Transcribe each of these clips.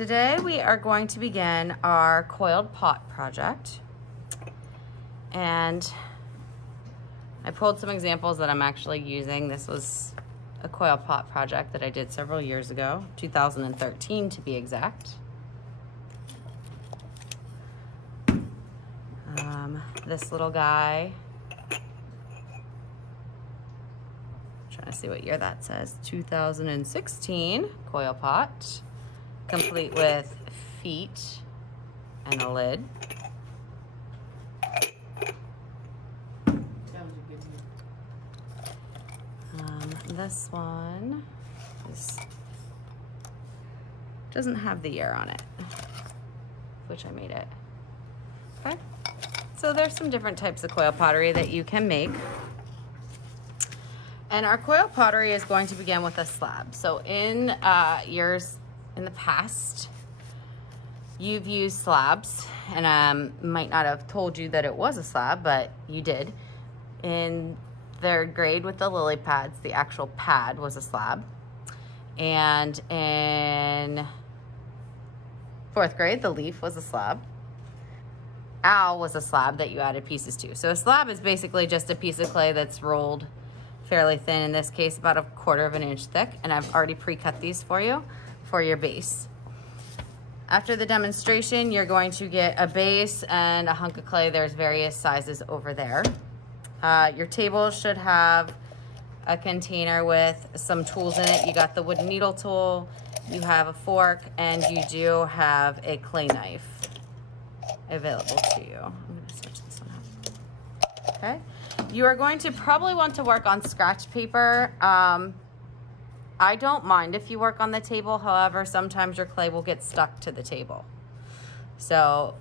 Today we are going to begin our coiled pot project, and I pulled some examples that I'm actually using. This was a coil pot project that I did several years ago, 2013 to be exact. This little guy, trying to see what year that says, 2016 coil pot, complete with feet and a lid. This one doesn't have the year on it, which I made it. Okay, so there's some different types of coil pottery that you can make. And our coil pottery is going to begin with a slab. So in years in the past, you've used slabs, and might not have told you that it was a slab, but you did. In third grade with the lily pads, the actual pad was a slab. And in fourth grade, the leaf was a slab. Owl was a slab that you added pieces to. So a slab is basically just a piece of clay that's rolled fairly thin, in this case about 1/4 of an inch thick, and I've already pre-cut these for you for your base. After the demonstration, you're going to get a base and a hunk of clay. There's various sizes over there. Your table should have a container with some tools in it. You got the wooden needle tool, you have a fork, and you do have a clay knife available to you. I'm gonna switch this one up. Okay. You are going to probably want to work on scratch paper. I don't mind if you work on the table. However, sometimes your clay will get stuck to the table. So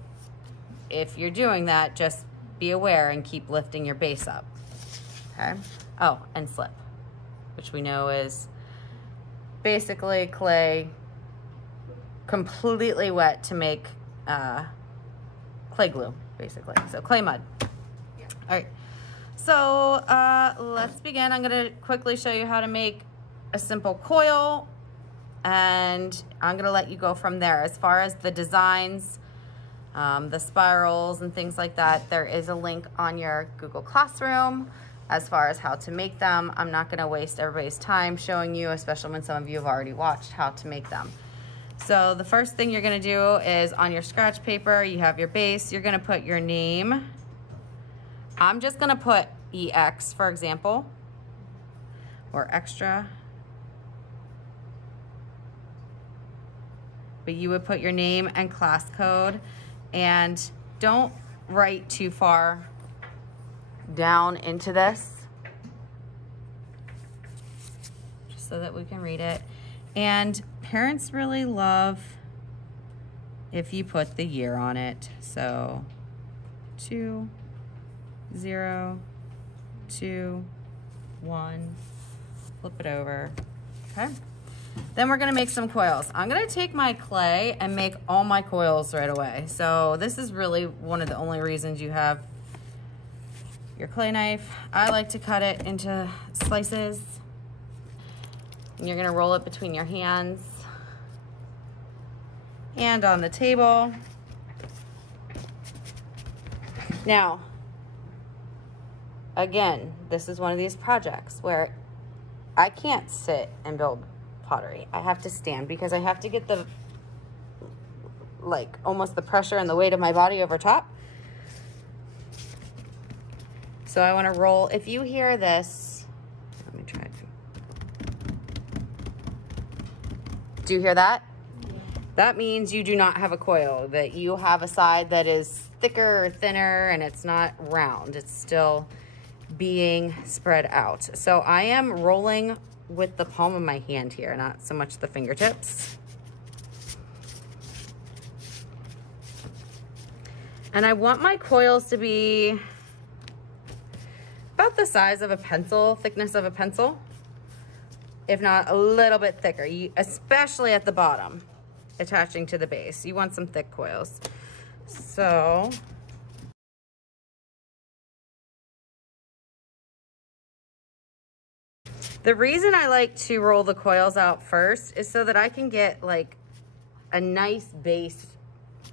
if you're doing that, just be aware and keep lifting your base up. Okay. Oh, and slip, which we know is basically clay completely wet to make clay glue, basically. So clay mud. Yeah. All right. So let's begin. I'm going to quickly show you how to make a simple coil, and I'm going to let you go from there. As far as the designs, the spirals and things like that, there is a link on your Google Classroom as far as how to make them. I'm not going to waste everybody's time showing you, especially when some of you have already watched how to make them. So the first thing you're going to do is, on your scratch paper, you have your base. You're going to put your name. I'm just going to put EX, for example, or extra. But you would put your name and class code, and don't write too far down into this, just so that we can read it. And parents really love if you put the year on it. So 2, 0, 2, 1, flip it over. Okay. Then we're gonna make some coils. I'm gonna take my clay and make all my coils right away. So this is really one of the only reasons you have your clay knife. I like to cut it into slices. And you're gonna roll it between your hands and on the table. Now, again, this is one of these projects where I can't sit and build pottery. I have to stand because I have to get the, like, almost the pressure and the weight of my body over top. So I want to roll. If you hear this, let me try it. Do you hear that? That means you do not have a coil, that you have a side that is thicker or thinner and it's not round. It's still being spread out. So I am rolling with the palm of my hand here, not so much the fingertips. And I want my coils to be about the size of a pencil, thickness of a pencil, if not a little bit thicker, especially at the bottom, attaching to the base. You want some thick coils. So the reason I like to roll the coils out first is so that I can get like a nice base, I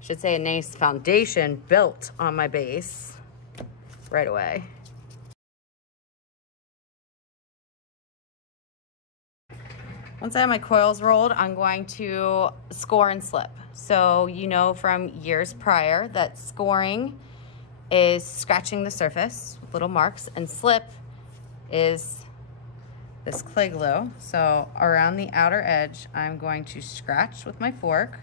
should say a nice foundation built on my base right away. Once I have my coils rolled, I'm going to score and slip. So you know from years prior that scoring is scratching the surface with little marks, and slip is this clay glue. So around the outer edge, I'm going to scratch with my fork.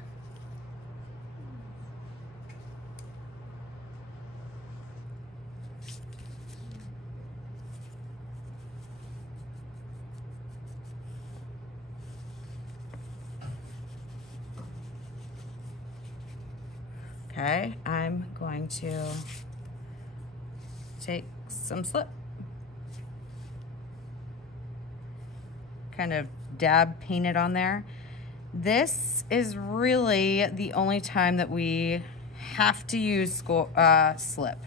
Okay, I'm going to take some slip. Kind of dab paint it on there. This is really the only time that we have to use slip.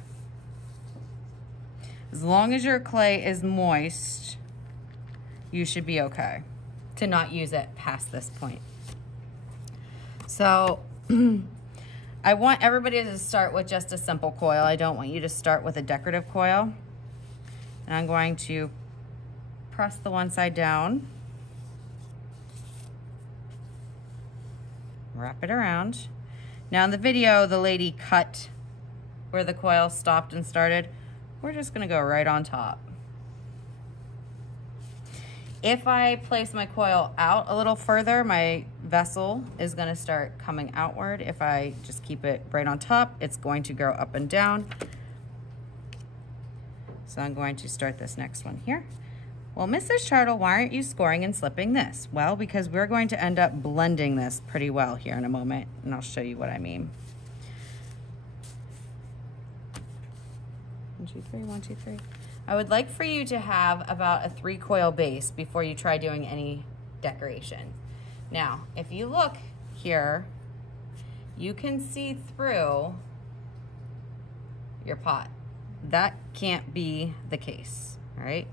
As long as your clay is moist, you should be okay to not use it past this point. So I want everybody to start with just a simple coil. I don't want you to start with a decorative coil. And I'm going to press the one side down, wrap it around. Now in the video, the lady cut where the coil stopped and started. We're just gonna go right on top. If I place my coil out a little further, my vessel is gonna start coming outward. If I just keep it right on top, it's going to go up and down. So I'm going to start this next one here. Well, Mrs. Chartle, why aren't you scoring and slipping this? Well, because we're going to end up blending this pretty well here in a moment, and I'll show you what I mean. 1, 2, 3, 1, 2, 3. I would like for you to have about a 3 coil base before you try doing any decoration. Now, if you look here, you can see through your pot. That can't be the case, all right?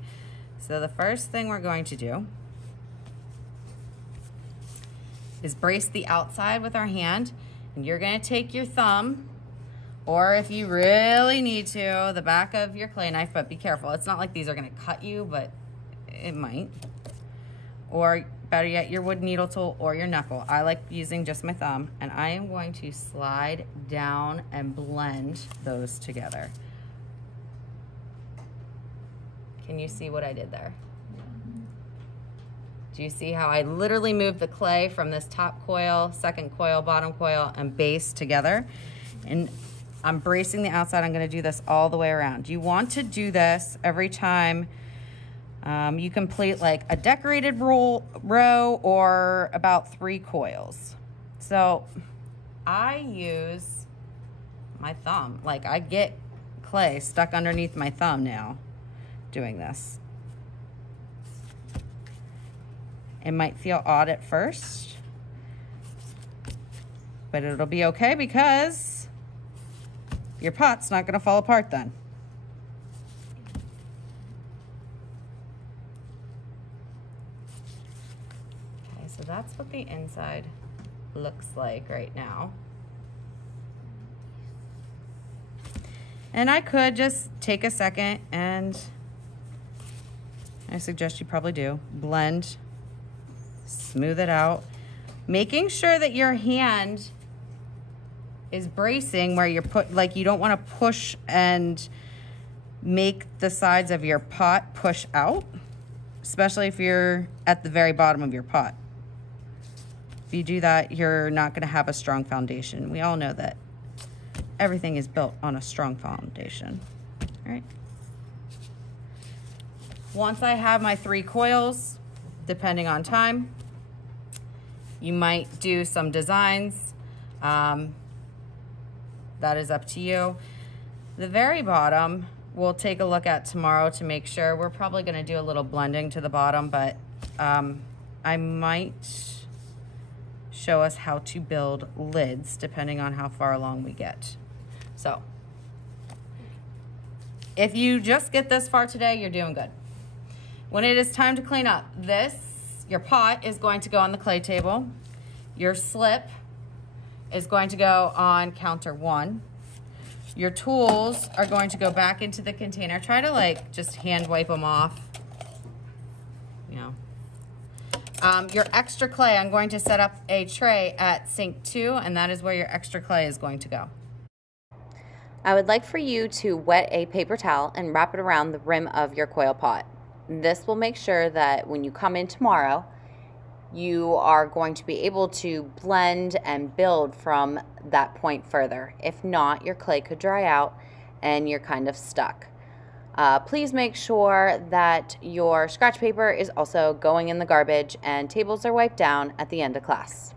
So the first thing we're going to do is brace the outside with our hand, and you're gonna take your thumb, or if you really need to, the back of your clay knife, but be careful. It's not like these are gonna cut you, but it might. Or better yet, your wood needle tool or your knuckle. I like using just my thumb, and I am going to slide down and blend those together. Can you see what I did there? Do you see how I literally moved the clay from this top coil, second coil, bottom coil, and base together? And I'm bracing the outside. I'm gonna do this all the way around. You want to do this every time you complete like a decorated row or about 3 coils. So I use my thumb. Like I get clay stuck underneath my thumb now doing this. It might feel odd at first, but it'll be okay because your pot's not gonna fall apart then. Okay, so that's what the inside looks like right now. And I could just take a second, and I suggest you probably do, blend, smooth it out, making sure that your hand is bracing where you're like you don't want to push and make the sides of your pot push out, especially if you're at the very bottom of your pot. If you do that, you're not going to have a strong foundation. We all know that everything is built on a strong foundation, all right? Once I have my 3 coils, depending on time, you might do some designs. That is up to you. The very bottom, we'll take a look at tomorrow to make sure. We're probably gonna do a little blending to the bottom, but I might show us how to build lids depending on how far along we get. So, if you just get this far today, you're doing good. When it is time to clean up, your pot is going to go on the clay table. Your slip is going to go on counter 1. Your tools are going to go back into the container. Try to like just hand wipe them off. You know. Your extra clay, I'm going to set up a tray at sink 2, and that is where your extra clay is going to go. I would like for you to wet a paper towel and wrap it around the rim of your coil pot. This will make sure that when you come in tomorrow, you are going to be able to blend and build from that point further. If not, your clay could dry out and you're kind of stuck. Please make sure that your scratch paper is also going in the garbage and tables are wiped down at the end of class.